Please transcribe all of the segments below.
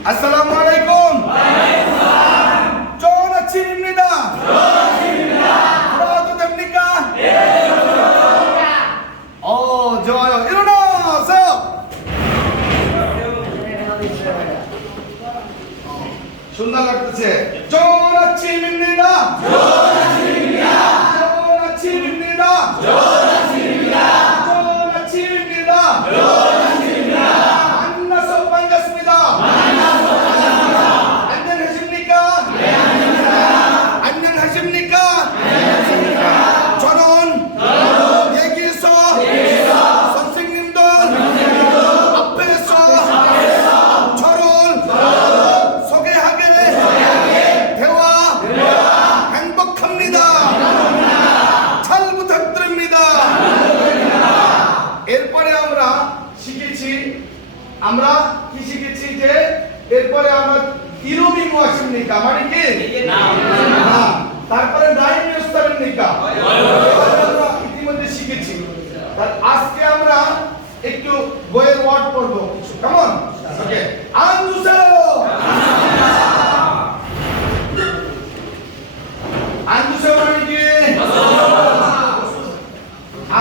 Assalamualaikum. John Achimnida. Brother Demnika. Oh, joy. Iruna, sir. সুন্দর লাগতেছে। John Achimnida. John Achimnida. John Achimnida. John Achimnida. John Achimnida. John Achimnida. Anna Sopangasmida. আমরা কি শিখেছি যে এরপরে আমরা ইরোমি মুয়াশিমনিকা মানে কি না তারপরে নাইম ইস্তারিনিকা আমরা ইতিমধ্যে শিখেছি তার আজকে আমরা একটু বইয়ের ওয়ার্ড পড়ব কিছু কেমন ওকে আনজুসেও আনজুসেও মানে কি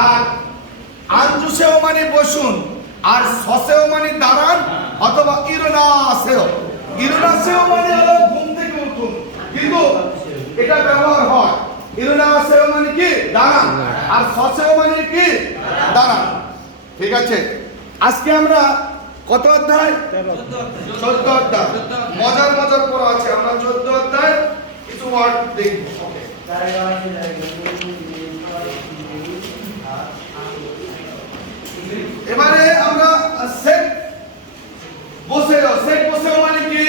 আর আনজুসেও মানে বসুন আর সসেও মানে দাঁড়ান অথবা ইরোনাসেও মানে হলো ঘুম থেকে উঠুন কিন্তু এটা ব্যবহার হয় ইরোনাসেও মানে কি দাঁড়ান আর সসেও মানে কি দাঁড়ান ঠিক আছে আজকে আমরা কত অধ্যায় 14 অধ্যায় মজার মজার পড়া আছে আমরা 14 অধ্যায় কিছু ওয়ার্ড দেখব ওকে এবারে আমরা সেট বসেও মানে কি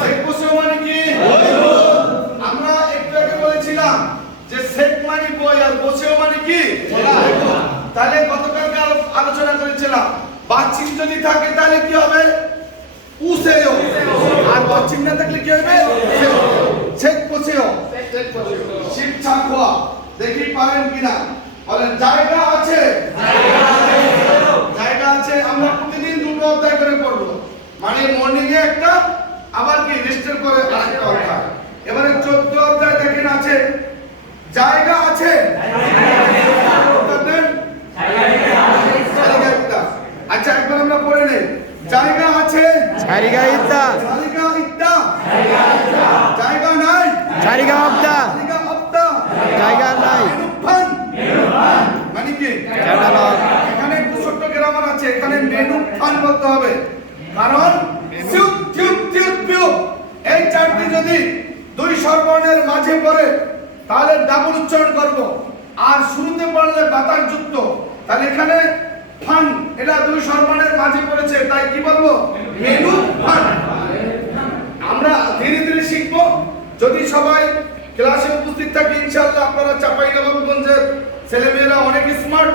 সেট বসেও মানে কি আমরা একটু আগে বলেছিলাম যে সেট মানে বই আর বসেও মানে কি তাহলে গতকালকে আলোচনা করেছিলাম বাচিন যদি থাকে তাহলে কি হবে উসেও আর বাচিন না থাকলে কি হবে সেট বসেও শিক্ষা খোয়া দেখি পারেন কিনা বলেন জায়গা আছে আমরা প্রতিদিন দুটো অধ্যায় করে পড়ব মানে মর্নিং এ একটা আবার কি রেস্টের পরে আরেকটা অধ্যায় এবারে 14 অধ্যায় দেখেন আছে জায়গা আছে আচ্ছা একবার আমরা পড়ে নেই জায়গা আছে জায়গা ইত্তা জায়গা নাই জায়গা অবদা জায়গা নাই মানে কি জায়গা নাই এখানে একটু ছোট্ট গ্রামার আছে এখানে মেনু ফান বলতে হবে কারণ সিউপ টিউব টিউব টিউব এই চারটি যদি দুই স্বরবর্ণের মাঝে পড়ে তাহলে ডাবল উচ্চারণ করব আর শুরুতে পড়লে বাতাস যুক্ত তাহলে এখানে ফান এটা দুই স্বরবর্ণের মাঝে পড়েছে তাই কি বলবো মেনু ফান আমরা ধীরে ধীরে শিখব যদি সবাই ক্লাসে উপস্থিত থাকে ইনশাআল্লাহ আপনারা চাঁপাইনবাবগঞ্জের ছেলেমেয়েরা অনেক স্মার্ট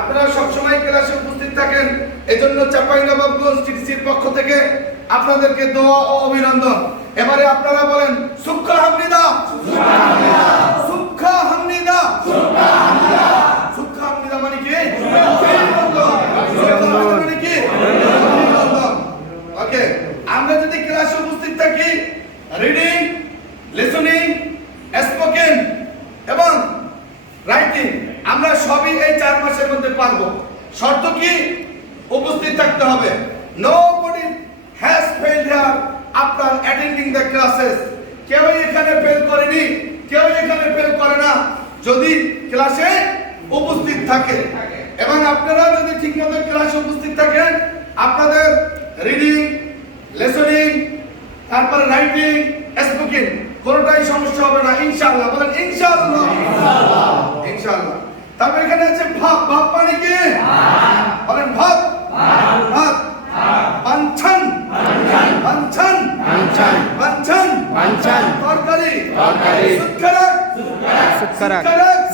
আপনারা সব সময় ক্লাসে উপস্থিত থাকেন এজন্য চাঁপাইনবাবগঞ্জ টিটিসির পক্ষ থেকে আপনাদেরকে দোয়া ও অভিনন্দন এবারে আপনারা বলেন সুখা হামনিদা সুখা হামনিদা সুখা হামনিদা মানে কি মানে কি ওকে আমরা যদি ক্লাসে উপস্থিত থাকি রিডিং লিসনিং স্পোকেন এবং রাইটিং আমরা সবই এই 4 মাসের মধ্যে পারবো শর্ত কি উপস্থিত থাকতে হবে nobody has failed here after attending the classes কেউ এখানে ফেল করেনি কেউ এখানে ফেল করে না যদি ক্লাসে উপস্থিত থাকে এবং আপনারা যদি ঠিকমতো ক্লাসে উপস্থিত থাকেন আপনাদের রিডিং লিসনিং তারপর রাইটিং স্পিকিং কোনটাই সমস্যা হবে না ইনশাআল্লাহ বলেন ইনশাআল্লাহ ইনশাআল্লাহ তারপর এখানে আছে ভাব মানে কি বলেন ভাব বাঞ্ছন তরকারি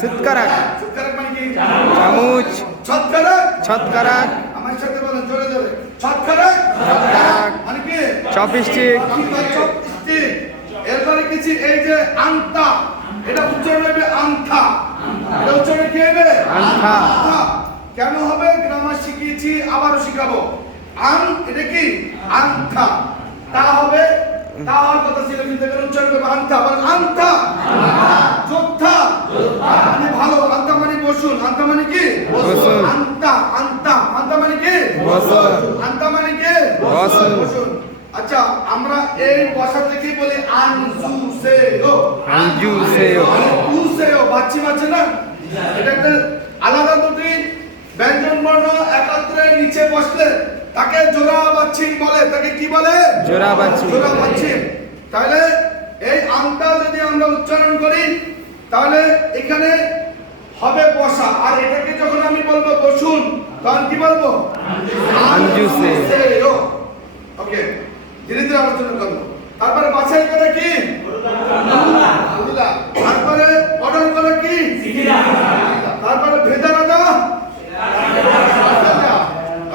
সুৎকারাক মানে কি চামচ ছৎকারাক আমার সাথে বলেন জোরে জোরে ছৎকারাক মানে কি চপস্টিক এরপরে কিছু এই যে আন্তা এটা উচ্চারণ হবে আন্থা এটা উচ্চারণ কি হবে আন্থা কেন হবে গ্রামার শিখিয়েছি আবারও শিখাবো আন এটা কি আন্থা তা হবে তা হওয়ার কথা ছিল কিন্তু এখানে উচ্চারণ করবে আন্থা মানে আন্থা যোদ্ধা মানে ভালো আন্থা মানে বসুন আন্থা মানে কি বসুন। আন্থা আন্থা আন্থা মানে কি বসুন। আন্থা মানে কি বসুন। বসুন। আচ্ছা আমরা এই বসা থেকে বলি আনজুসেও আনজুসেও। উসেও বাচ্চি মাছে না এটা একটা আলাদা দুটি ব্যঞ্জন বর্ণ একত্রে নিচে বসলে তাকে জোড়া বাচ্চিম বলে তাকে কি বলে জোড়া বাচ্চিম। জোড়া বাচ্চিম তাহলে এই আনটা যদি আমরা উচ্চারণ করি তাহলে এখানে হবে বসা আর এটাকে যখন আমি বলবো বসুন তখন কি বলবো আনজুসেও। ওকে ধীরে ধীরে আলোচনা করবো তারপরে বাছাই করে কি আল্লাহ। তারপরে অর্ডার করে কি তারপরে ভেদানা দেওয়া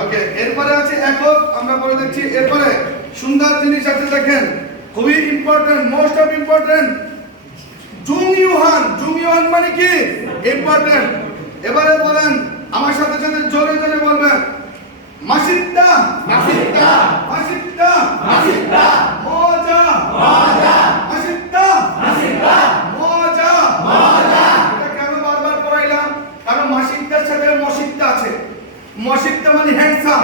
ওকে এরপরে আছে একক আমরা পরে দেখছি এরপরে সুন্দর জিনিস আছে দেখেন খুবই ইম্পর্টেন্ট মোস্ট অফ ইম্পর্টেন্ট জুংইউহান মানে কি ইম্পর্টেন্ট এবারে বলেন আমার সাথে সাথে জোরে জোরে বলবেন মাসিদ্দা মাসিদ্দা মাসিদ্দা মাসিদ্দা মজা মজা মাসিদ্দা মাসিদ্দা মজা মজা এটা কেন বারবার পড়াইলাম কারণ মাসিদ্দার সাথে মসিদ্দা আছে মসিদ্দা মানে হ্যান্ডসাম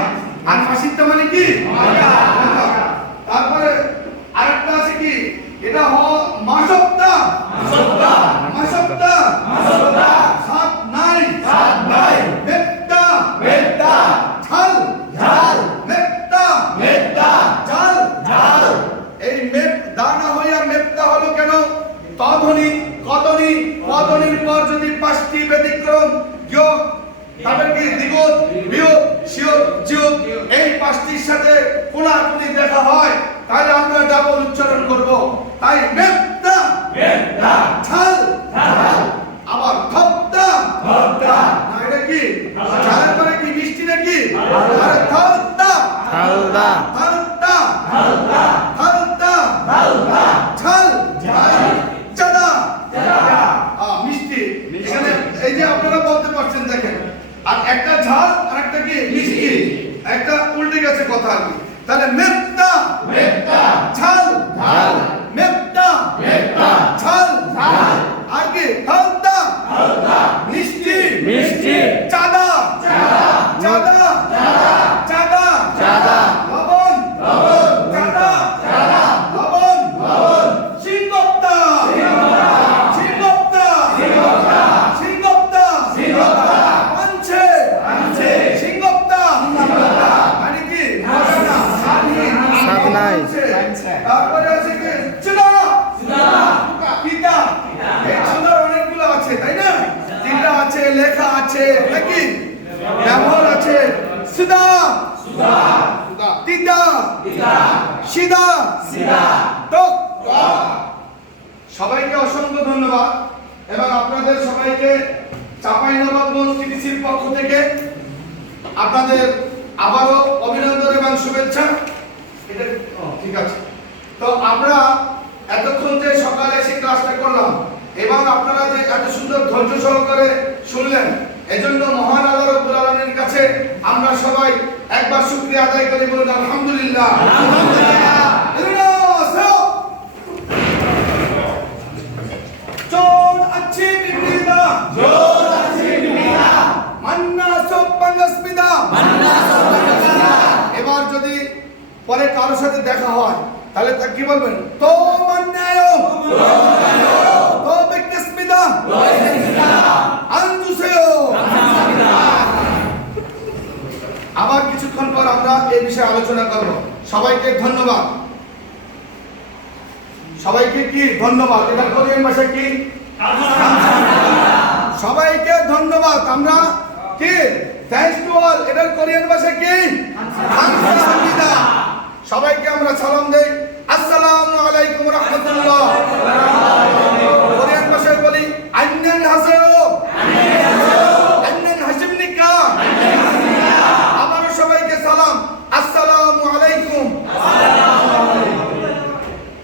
আর মাসিদ্দা মানে কি মজা তারপরে আরেকটা আছে কি এটা মাসদ্দা মাসদ্দা মাসদ্দা মাসদ্দা সাত নাই মেত্তা মেত্তা ঝাল ঝাল মেত্তা মেত্তা ঝাল ঝাল এই মেত্তা না হইয়া মেত্তা হলো কেন তধ্বনি কদনি পদনির পর যদি পাঁচটি ব্যতিক্রম যোগ তারপর কি দ্বিগুণ বিয়োগ সিয়োগ যোগ এই পাঁচটির সাথে কোলাকুলি দেখা হয় তাহলে আমরা ডাবল উচ্চারণ করব তাই মেত্তা মেত্তা ঝাল ঝাল আবার থপ্তা থপ্তা না এটা কি ঝালের পরে কি মিষ্টি নাকি আরে থপ্তা হালদা থপ্তা থপ্তা থপ্তা থপ্তা ঝাল ঝাল চাদা চাদা মিষ্টি এখানে এই যে আপনারা বলতে পারছেন দেখেন আর একটা ঝাল আর একটা কি মিষ্টি একটা উল্টে গেছে কথা আর কি তাহলে মেত্তা মেত্তা ঝাল ঝাল মেত্তা মেত্তা ঝাল ঝাল আর কি হালদা হালদা মিষ্টি মিষ্টি চাদা চাদা চাদা চাদা চাদা লবণ লবণ চাদা চাদা লবণ লবণ সিংগপ্তা সিংগপ্তা সিংগপ্তা সিংগপ্তা সিংগপ্তা আনছে আনছে সিংগপ্তা সিংগপ্তা মানে কি সাবনাই তারপরে আছে কি চিনা চিনা পিতা এই সুন্দর অনেকগুলো আছে তাই না চিনা আছে লেখা আছে নাকি ব্যবহার আছে সুদা সুদা তিতা তিতা সিদা সিদা টক সবাইকে অসংখ্য ধন্যবাদ এবং আপনাদের সবাইকে চাঁপাইনবাবগঞ্জ টিটিসির পক্ষ থেকে আপনাদের আবারও অভিনন্দন এবং শুভেচ্ছা এটা ঠিক আছে তো আমরা এতক্ষণ যে সকালে এসে ক্লাসটা করলাম এবং আপনারা যে এত সুন্দর ধৈর্য সহকারে শুনলেন এজন্য মহান আল্লাহ রাব্বুল আলামিনের কাছে আমরা সবাই একবার শুকরিয়া আদায় করি বলুন আলহামদুলিল্লাহ আলহামদুলিল্লাহ চোন अच्छी বিবিদা চোন अच्छी বিবিদা মান্না সব পাঙ্গাসমিদা মান্না সব পাঙ্গাসমিদা এবার যদি পরে কারোর সাথে দেখা হয় তাহলে তা কি বলবেন তো মান্নায়ো তো বিকিসমিদা আনজুসেও আবার কিছুক্ষণ পর আমরা এই বিষয়ে আলোচনা করব সবাইকে ধন্যবাদ সবাইকে কি ধন্যবাদ এটা কোরিয়ান ভাষা কি সবাইকে ধন্যবাদ আমরা কি থ্যাঙ্কস টু অল এটার কোরিয়ান ভাষা কি হামসাহামিদা সবাইকে আমরা সালাম দেই আসসালামু আলাইকুম রাহমাতুল্লাহ